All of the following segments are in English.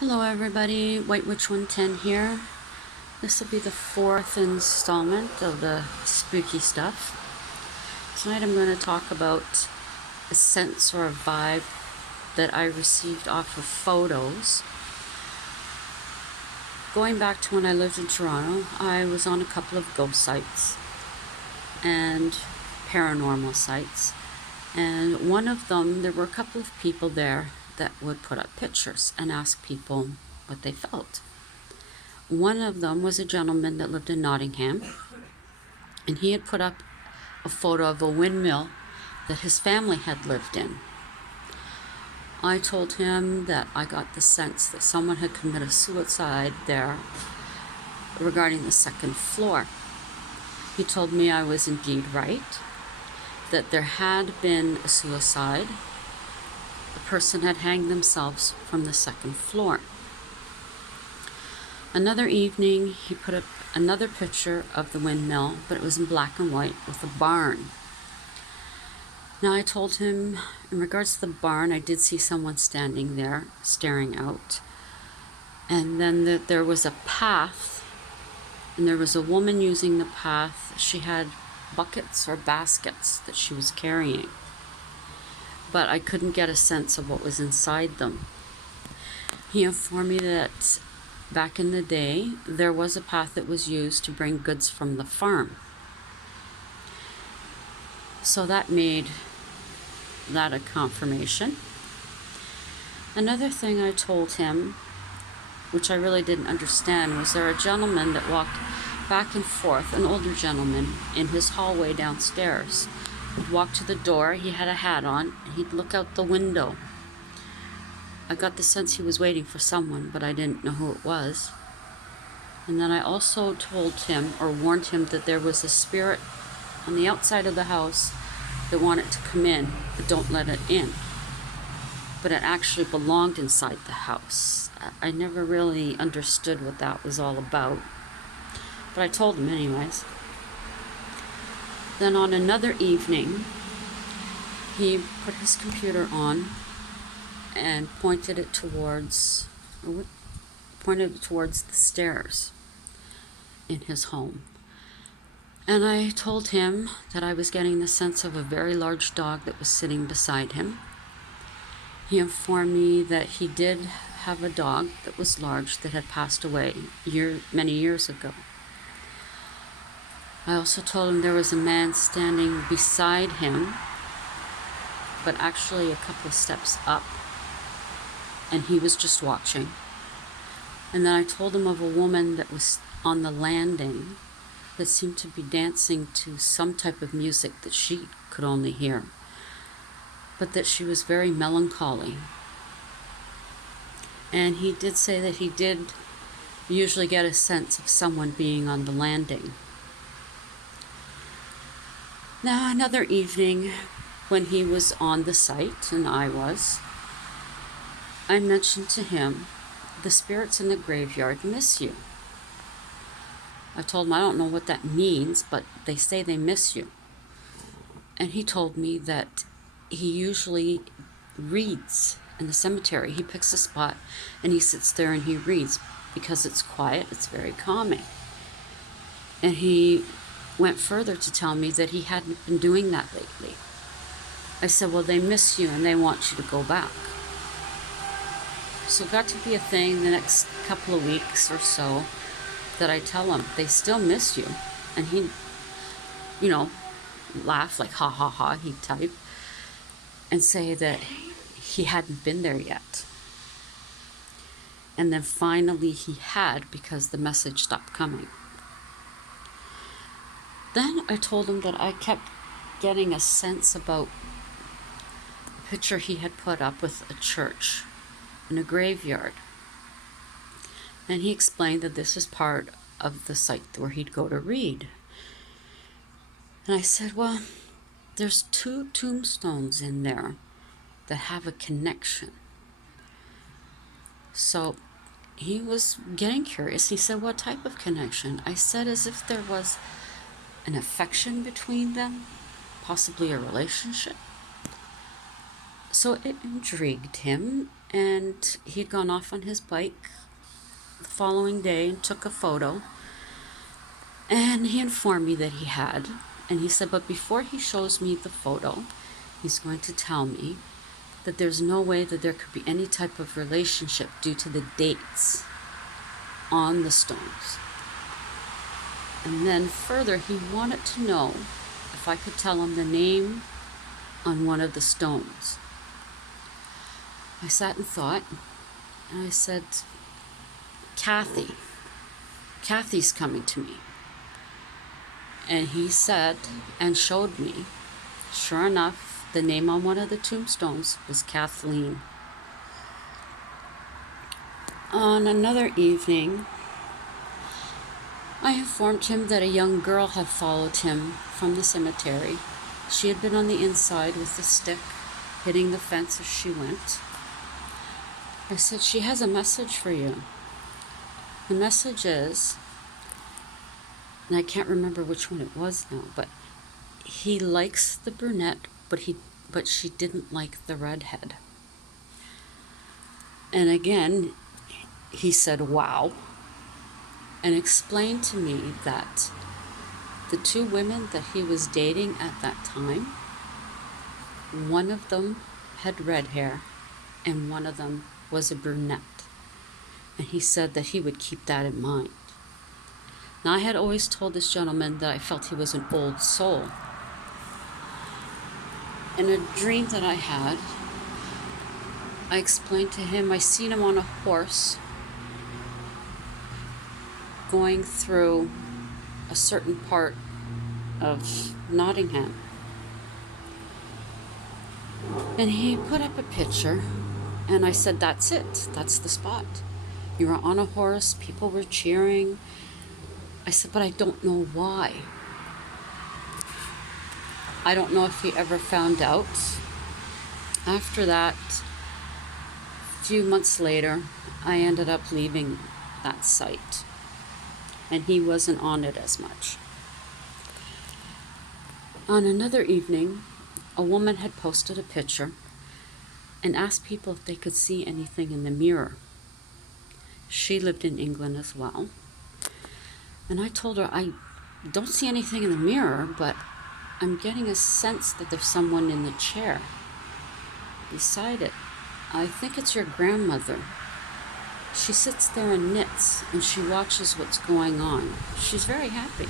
Hello everybody, White Witch 110 here. This will be the fourth installment of the spooky stuff. Tonight I'm going to talk about a sense or a vibe that I received off of photos. Going back to when I lived in Toronto, I was on a couple of ghost sites and paranormal sites. And one of them, there were a couple of people there that would put up pictures and ask people what they felt. One of them was a gentleman that lived in Nottingham, and he had put up a photo of a windmill that his family had lived in. I told him that I got the sense that someone had committed suicide there regarding the second floor. He told me I was indeed right, that there had been a suicide. The person had hanged themselves from the second floor. Another evening, he put up another picture of the windmill, but it was in black and white with a barn. Now I told him, in regards to the barn, I did see someone standing there, staring out. And then there was a path, and there was a woman using the path. She had buckets or baskets that she was carrying, but I couldn't get a sense of what was inside them. He informed me that back in the day, there was a path that was used to bring goods from the farm. So that made that a confirmation. Another thing I told him, which I really didn't understand, was there a gentleman that walked back and forth, an older gentleman, in his hallway downstairs. He'd walk to the door, he had a hat on, and he'd look out the window. I got the sense he was waiting for someone, but I didn't know who it was. And then I also told him, or warned him, that there was a spirit on the outside of the house that wanted to come in, but don't let it in. But it actually belonged inside the house. I never really understood what that was all about, but I told him anyways. Then on another evening, he put his computer on and pointed it towards the stairs in his home. And I told him that I was getting the sense of a very large dog that was sitting beside him. He informed me that he did have a dog that was large that had passed away many years ago. I also told him there was a man standing beside him, but actually a couple of steps up, and he was just watching. And then I told him of a woman that was on the landing that seemed to be dancing to some type of music that she could only hear, but that she was very melancholy. And he did say that he did usually get a sense of someone being on the landing. Now another evening, when he was on the site and I mentioned to him, the spirits in the graveyard miss you. I told him I don't know what that means, but they say they miss you. And he told me that he usually reads in the cemetery. He picks a spot and he sits there and he reads because it's quiet, it's very calming. And he went further to tell me that he hadn't been doing that lately. I said, well, they miss you and they want you to go back. So it got to be a thing the next couple of weeks or so that I tell him they still miss you. And he, laugh like ha ha ha, he'd type and say that he hadn't been there yet. And then finally he had, because the message stopped coming. Then I told him that I kept getting a sense about a picture he had put up with a church in a graveyard. And he explained that this was part of the site where he'd go to read. And I said, well, there's 2 tombstones in there that have a connection. So he was getting curious. He said, what type of connection? I said, as if there was an affection between them, possibly a relationship. So it intrigued him, and he'd gone off on his bike the following day and took a photo. And he informed me that he had. And he said, but before he shows me the photo, he's going to tell me that there's no way that there could be any type of relationship due to the dates on the stones. And then further, he wanted to know if I could tell him the name on one of the stones. I sat and thought, and I said, Kathy. Kathy's coming to me. And he said and showed me, sure enough, the name on one of the tombstones was Kathleen. On another evening, I informed him that a young girl had followed him from the cemetery. She had been on the inside with a stick, hitting the fence as she went. I said, she has a message for you. The message is, and I can't remember which one it was now, but he likes the brunette, but she didn't like the redhead. And again, he said, wow, and explained to me that the two women that he was dating at that time, one of them had red hair and one of them was a brunette. And he said that he would keep that in mind. Now, I had always told this gentleman that I felt he was an old soul. In a dream that I had, I explained to him I seen him on a horse going through a certain part of Nottingham. And he put up a picture, and I said, that's it. That's the spot. You were on a horse, people were cheering. I said, but I don't know why. I don't know if he ever found out. After that, a few months later, I ended up leaving that site, and he wasn't on it as much. On another evening, a woman had posted a picture and asked people if they could see anything in the mirror. She lived in England as well. And I told her, I don't see anything in the mirror, but I'm getting a sense that there's someone in the chair beside it. I think it's your grandmother. She sits there and knits, and she watches what's going on. She's very happy.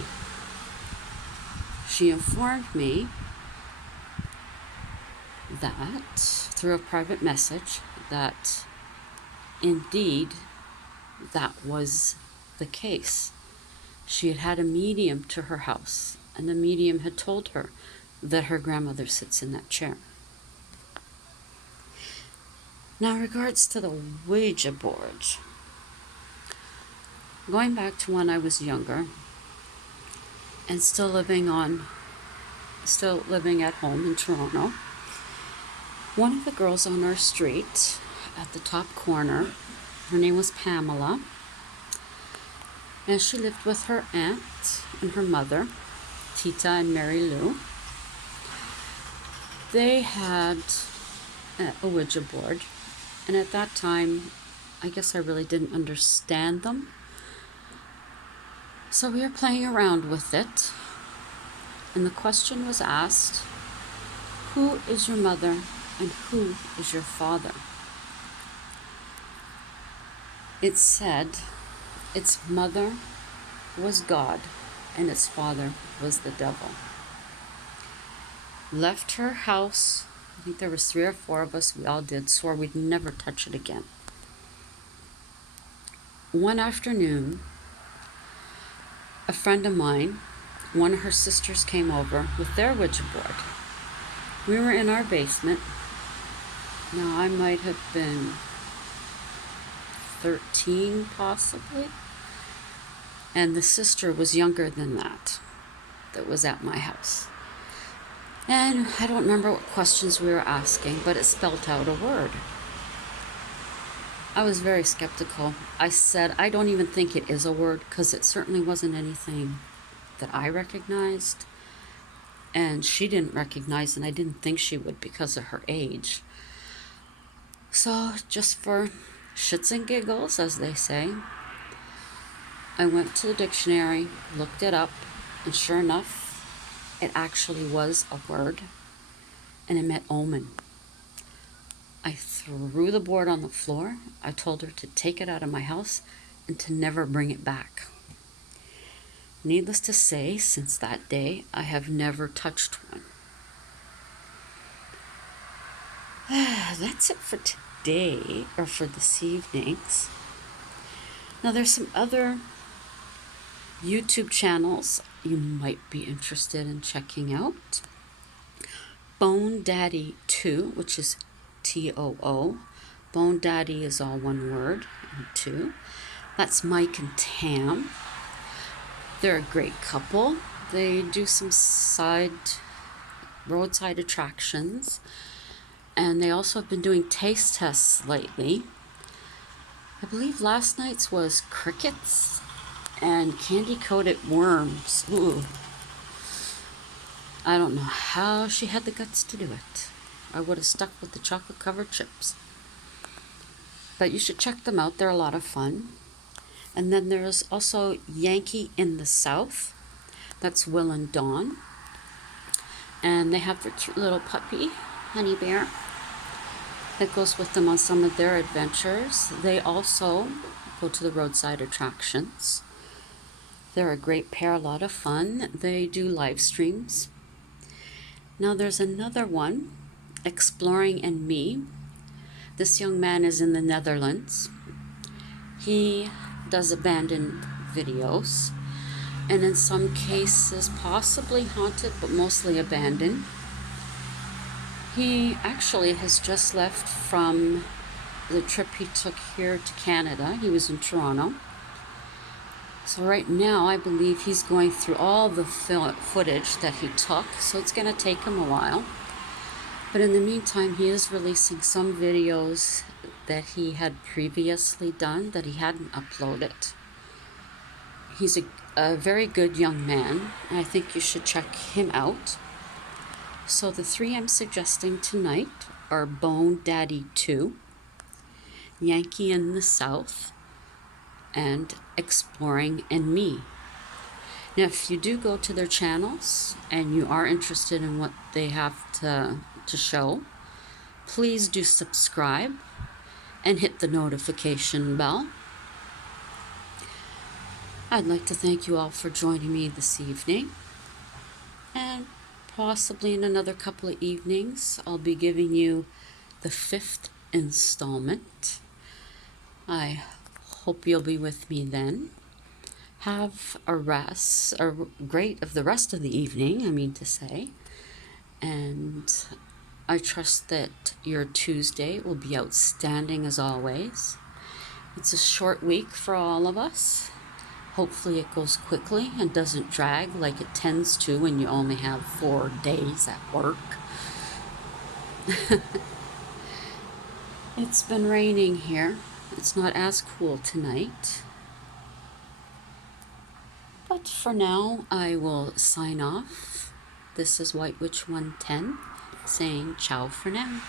She informed me that, through a private message, that indeed that was the case. She had had a medium to her house, and the medium had told her that her grandmother sits in that chair. Now, in regards to the Ouija board, going back to when I was younger and still living at home in Toronto, one of the girls on our street at the top corner, her name was Pamela, and she lived with her aunt and her mother, Tita and Mary Lou. They had a Ouija board, and at that time, I guess I really didn't understand them. So we were playing around with it, and the question was asked, who is your mother and who is your father? It said its mother was God and its father was the devil. Left her house, I think there was 3 or 4 of us, we all did, swore we'd never touch it again. One afternoon, a friend of mine, one of her sisters came over with their Ouija board. We were in our basement. Now, I might have been 13 possibly, and the sister was younger than that was at my house. And I don't remember what questions we were asking, but it spelled out a word. I was very skeptical. I said, I don't even think it is a word, because it certainly wasn't anything that I recognized, and she didn't recognize, and I didn't think she would because of her age. So, just for shits and giggles, as they say, I went to the dictionary, looked it up, and sure enough, it actually was a word, and it meant omen. I threw the board on the floor. I told her to take it out of my house and to never bring it back. Needless to say, since that day, I have never touched one. That's it for today, or for this evening's. Now, there's some other YouTube channels you might be interested in checking out. Bone Daddy 2, which is TOO. Bone Daddy is all one word, and 2. That's Mike and Tam. They're a great couple. They do some roadside attractions, and they also have been doing taste tests lately. I believe last night's was crickets and candy-coated worms. Ooh. I don't know how she had the guts to do it. I would have stuck with the chocolate-covered chips. But you should check them out. They're a lot of fun. And then there's also Yankee in the South. That's Will and Dawn. And they have their cute little puppy, Honey Bear, that goes with them on some of their adventures. They also go to the roadside attractions. They're a great pair, a lot of fun. They do live streams. Now there's another one, Exploring and Me. This young man is in the Netherlands. He does abandoned videos, and in some cases possibly haunted, but mostly abandoned. He actually has just left from the trip he took here to Canada. He was in Toronto. So right now, I believe he's going through all the footage that he took, so it's going to take him a while. But in the meantime, he is releasing some videos that he had previously done that he hadn't uploaded. He's a very good young man, and I think you should check him out. So the 3 I'm suggesting tonight are Bone Daddy 2, Yankee in the South, and Exploring and Me. Now, if you do go to their channels and you are interested in what they have to show, please do subscribe and hit the notification bell. I'd like to thank you all for joining me this evening, and possibly in another couple of evenings I'll be giving you the 5th installment. I hope you'll be with me then. Have a great of the rest of the evening, I mean to say. And I trust that your Tuesday will be outstanding as always. It's a short week for all of us. Hopefully it goes quickly and doesn't drag like it tends to when you only have 4 days at work. It's been raining here. It's not as cool tonight. But for now, I will sign off. This is White Witch 110 saying ciao for now.